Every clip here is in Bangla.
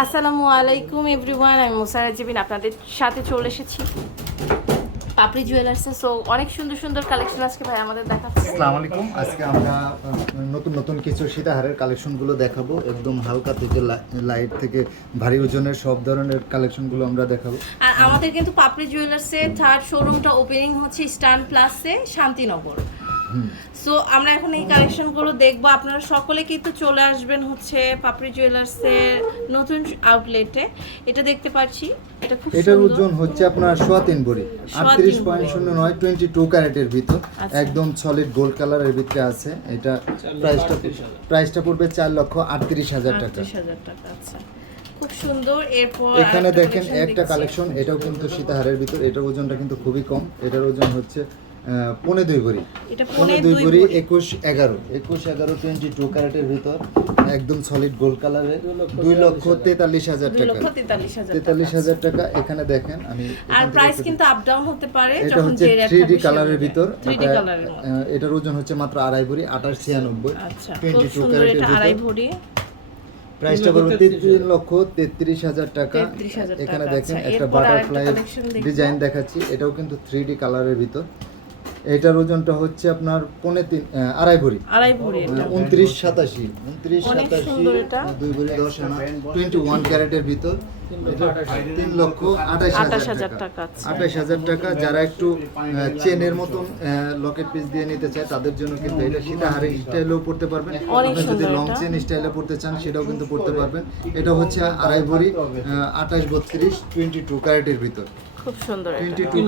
আসসালামু আলাইকুম এভরিওয়ান আমি মোসারা জিবিন আপনাদের সাথে চলে এসেছি। পাপড়ি জুয়েলার্সে সো অনেক সুন্দর সুন্দর কালেকশন আজকে ভাই আমাদের দেখাচ্ছে। আসসালামু আলাইকুম। আজকে আমরা নতুন নতুন কিছু সীতাহারের কালেকশনগুলো দেখাবো। একদম হালকা থেকে লাইট থেকে ভারী ওজনের সব ধরনের কালেকশনগুলো আমরা দেখাবো। আর আমাদের কিন্তু পাপড়ি জুয়েলার্সের থার্ড শোরুমটা ওপেনিং হচ্ছে স্টান প্লাসে শান্তিনগর। সো আমরা এখন এই কালেকশনগুলো দেখব। আপনারা সকলে কিন্তু চলে আসবেন হচ্ছে পাপড়ি জুয়েলার্সের নতুন আউটলেটে এটা দেখতে পাচ্ছি। এটা খুব এটার ওজন হচ্ছে আপনার সোয়া তিন ভরি আটত্রিশ পয়েন্ট শূন্য নয় টোয়েন্টি টু ক্যারেটের ভিতর। আচ্ছা। একদম সলিড গোল্ড কালারের ভিতরে আছে। এটা প্রাইসটা প্রাইসটা পড়বে চার লক্ষ আটত্রিশ হাজার টাকা। টাকা আচ্ছা। খুব সুন্দর। এরপর এখানে দেখেন একটা কালেকশন এটাও কিন্তু সীতাহারের ভিতর। এটার ওজনটা কিন্তু খুবই কম। এটার ওজন হচ্ছে পৌনে দুই ভরি এটা পনে দুই ভরি। একুশ এগারো। একুশ এগারো টোয়েন্টি টু ক্যারেটের ভিতর একদম সলিড গোল্ড কালারের দুই লক্ষ তেতাল্লিশ হাজার টাকা। তেতাল্লিশ হাজার টাকা। এখানে দেখেন আমি আর প্রাইস কিন্তু আপ ডাউন হতে পারে এটা হচ্ছে থ্রি ডি কালারের ভিতর। এটার ওজন হচ্ছে মাত্র আড়াই ভরি আঠাশ ছিয়ানব্বই। আচ্ছা। টোয়েন্টি টু ক্যারেটের ভিতর। প্রাইসটা তিন লক্ষ তেত্রিশ হাজার টাকা। এখানে দেখেন আচ্ছা, একটা বাটারফ্লাই ডিজাইন দেখাচ্ছি এটাও কিন্তু থ্রি ডি কালারের ভিতর। এটার ওজনটা হচ্ছে আপনার পৌনে তিন আড়াই ভরি। আড়াই ভরি উনত্রিশ সাতাশি। উনত্রিশ সাতাশি দুই ভরি দশ আনা টোয়েন্টি ওয়ান ক্যারেটের ভিতর। তিন লক্ষ আঠাশ হাজার টাকা। আঠাশ হাজার টাকা যারা একটু চেনের মতন লকেট পিস দিয়ে নিতে চায় তাদের জন্য কিন্তু এটা সীতাহারি স্টাইলেও পড়তে পারবেন। আপনি যদি লং চেন স্টাইলে পড়তে চান সেটাও কিন্তু পড়তে পারবেন। এটা হচ্ছে আড়াই ভরি আঠাশ বত্রিশ টোয়েন্টি টু ক্যারেটের ভিতর। খুব সুন্দর টোয়েন্টি টু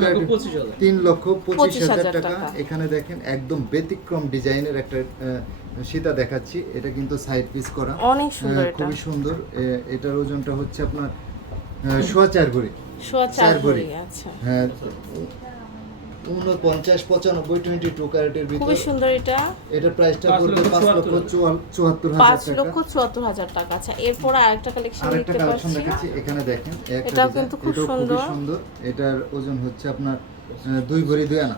তিন লক্ষ পঁচিশ হাজার। টাকা। এখানে দেখেন একদম ব্যতিক্রম ডিজাইনের একটা আহ, সীতা দেখাচ্ছি। এটা কিন্তু সাইড পিস করা। অনেক সুন্দর খুবই সুন্দর। এটার ওজনটা হচ্ছে আপনার সোয়া চার ভরি সোয়া চার। ভরি আচ্ছা। হ্যাঁ উনপঞ্চাশ পঁচানব্বই টোয়েন্টি টু ক্যারেটের ভিতর। খুবই সুন্দর এটা। এটার প্রাইসটা পড়বে পাঁচ লক্ষ চুয়াত্তর। পাঁচ লক্ষ চুয়াত্তর হাজার টাকা। আচ্ছা এরপর আরেকটা কালেকশন আরেকটা কালেকশন এখানে দেখেন এটাও কিন্তু খুব সুন্দর। সুন্দর। এটার ওজন হচ্ছে আপনার দুই ভরি দুই আনা।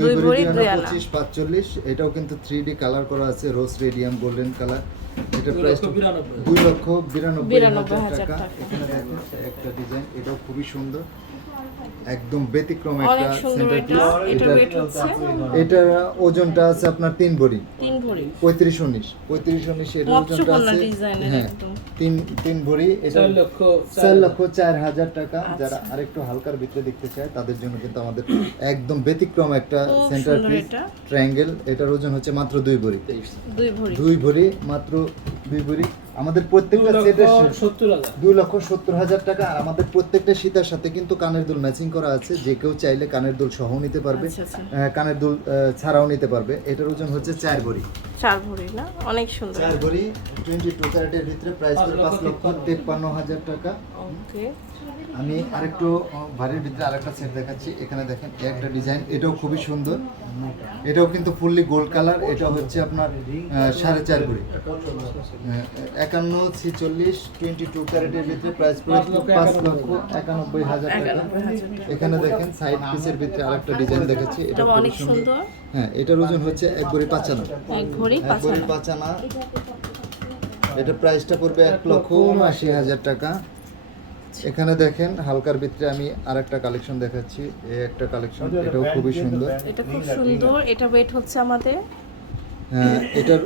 দুই ভরি দুই আনা। পঁচিশ পাঁচচল্লিশ। এটাও কিন্তু থ্রি ডি কালার করা আছে রোজ রেডিয়াম গোল্ডেন কালার এটা দুই প্রাইস লক্ষ বিরানব্বই। দুই লক্ষ বিরানব্বই হাজার হাজার টাকা। টাকা। এখানে দেখেন একটা ডিজাইন এটাও খুবই সুন্দর। একদম ব্যতিক্রম একটা সেন্টার এটা। পিস ওয়েট হচ্ছে এটার ওজনটা আছে আপনার তিন ভরি। তিন ভরি। পঁয়ত্রিশ উনিশ। পঁয়ত্রিশ উনিশ এর ওজনটা আছে হ্যাঁ একদম। তিন তিন ভরি। এটা চার লক্ষ চার লক্ষ চার হাজার টাকা। আচ্ছা। যারা আরেকটু হালকার ভিতরে দেখতে চায় তাদের জন্য কিন্তু আমাদের একদম ব্যতিক্রম একটা সেন্টার পিস ট্রায়াঙ্গেল এটার ওজন হচ্ছে মাত্র দুই ভরি। দুই ভরি। দুই ভরি মাত্র দুই ভরি আমাদের প্রত্যেকটা সেটের দুই লক্ষ সত্তর হাজার টাকা। আর আমাদের প্রত্যেকটা সীতার সাথে কিন্তু কানের দুল ম্যাচিং করা আছে। যে কেউ চাইলে কানের দুল সহ নিতে পারবে। আচ্ছা, আচ্ছা। আহ, কানের দুল ছাড়াও নিতে পারবে। এটার ওজন হচ্ছে চার ভরি। চার ভরি না? অনেক সুন্দর। চার ভরি। টোয়েন্টি টু ক্যারেটের ভিতরে প্রাইস করে পাঁচ লক্ষ তেপ্পান্ন। হাজার টাকা। ওকে আমি আরেকটু ভারীর ভিতরে আরেকটা সেট দেখাচ্ছি। এখানে দেখেন একটা ডিজাইন এটাও খুবই সুন্দর। এটাও কিন্তু ফুললি গোল্ড কালার এটা হচ্ছে আপনার সাড়ে চার আহ, একান্ন ছিচল্লিশ টোয়েন্টি টু ক্যারেটের ভিতরে প্রাইস পড়েছে পাঁচ লক্ষ একানব্বই হাজার টাকা। এখানে দেখেন সাইড পিসের ভিতরে আরেকটা ডিজাইন দেখাচ্ছি এটা খুবই অনেক সুন্দর। হ্যাঁ এটার ওজন হচ্ছে এক ভরি পাঁচানো এক ভরি। পাঁচানা এটা প্রাইসটা পড়বে এক লক্ষ উনআশি হাজার টাকা। এখানে দেখেন হালকার ভিতরে আমি আরেকটা কালেকশন দেখাচ্ছি। এই একটা কালেকশন এটাও খুবই সুন্দর। এটা খুব সুন্দর এটা ওয়েট হচ্ছে আমাদের? হ্যাঁ, এটার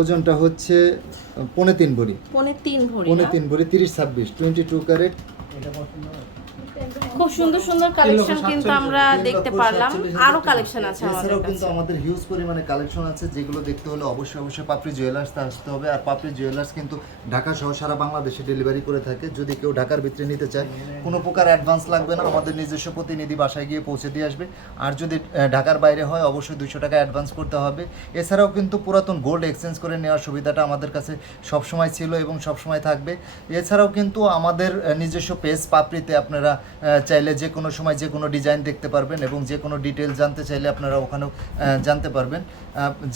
ওজনটা হচ্ছে পনে তিন ভরি। পনে তিন ভরি পনে তিন ভরি তিরিশ ছাব্বিশ টোয়েন্টি টু ক্যারেট খুব সুন্দর সুন্দর কালেকশন কিন্তু আমরা দেখতে পারলাম। আরও কালেকশন আছে আমাদের এছাড়াও কিন্তু আমাদের হিউজ পরিমাণে কালেকশন আছে যেগুলো দেখতে হলে অবশ্যই অবশ্যই পাপড়ি জুয়েলার্স আসতে হবে। আর পাপড়ি জুয়েলার্স কিন্তু ঢাকা সহ সারা বাংলাদেশে ডেলিভারি করে থাকে। যদি কেউ ঢাকার ভিতরে নিতে চায় কোনো প্রকার অ্যাডভান্স লাগবে না। আমাদের নিজস্ব প্রতিনিধি বাসায় গিয়ে পৌঁছে দিয়ে আসবে। আর যদি ঢাকার বাইরে হয় অবশ্যই দুইশো টাকা অ্যাডভান্স করতে হবে। এছাড়াও কিন্তু পুরাতন গোল্ড এক্সচেঞ্জ করে নেওয়ার সুবিধাটা আমাদের কাছে সবসময় ছিল এবং সবসময় থাকবে। এছাড়াও কিন্তু আমাদের নিজস্ব পেজ পাপড়িতে আপনারা আহ, চাইলে যে কোনো সময় যে কোনো ডিজাইন দেখতে পারবেন এবং যে কোনো ডিটেল জানতে চাইলে আপনারা ওখানেও জানতে পারবেন।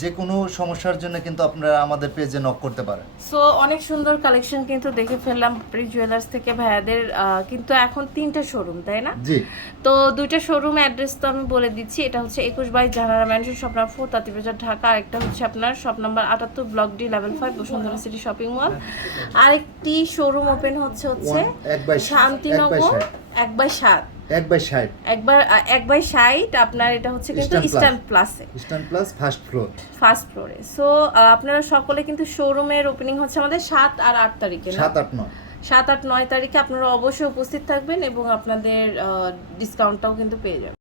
যে কোনো সমস্যার জন্য কিন্তু আপনারা আমাদের পেজে নক করতে পারেন। সো অনেক সুন্দর কালেকশন কিন্তু দেখে ফেললাম প্রি জুয়েলার্স থেকে ভাইয়াদের কিন্তু এখন তিনটা শোরুম তাই না? জি। তো দুইটা শোরুম অ্যাড্রেস তো আমি বলে দিচ্ছি। এটা হচ্ছে একুশ by Jahanara mansion shop number four Tantibazar Dhaka. আরেকটা হচ্ছে আপনার শপ নাম্বার আটাত্তর block D level five Bashundhara city shopping mall আরেকটি শোরুম ওপেন হচ্ছে হচ্ছে শান্তিনগর। এক বাই সাত। এক বাই ষাট। একবার এক বাই ষাট আপনার এটা হচ্ছে কিন্তু ইস্টার্ন প্লাসে Eastern Plus first floor first ফ্লোরে সো আপনারা সকলে কিন্তু শোরুমের ওপেনিং হচ্ছে আমাদের সাত আর আট তারিখে সাত আট নয়। সাত আট নয় তারিখে আপনারা অবশ্যই উপস্থিত থাকবেন এবং আপনাদের ডিসকাউন্টটাও কিন্তু পেয়ে যাবেন।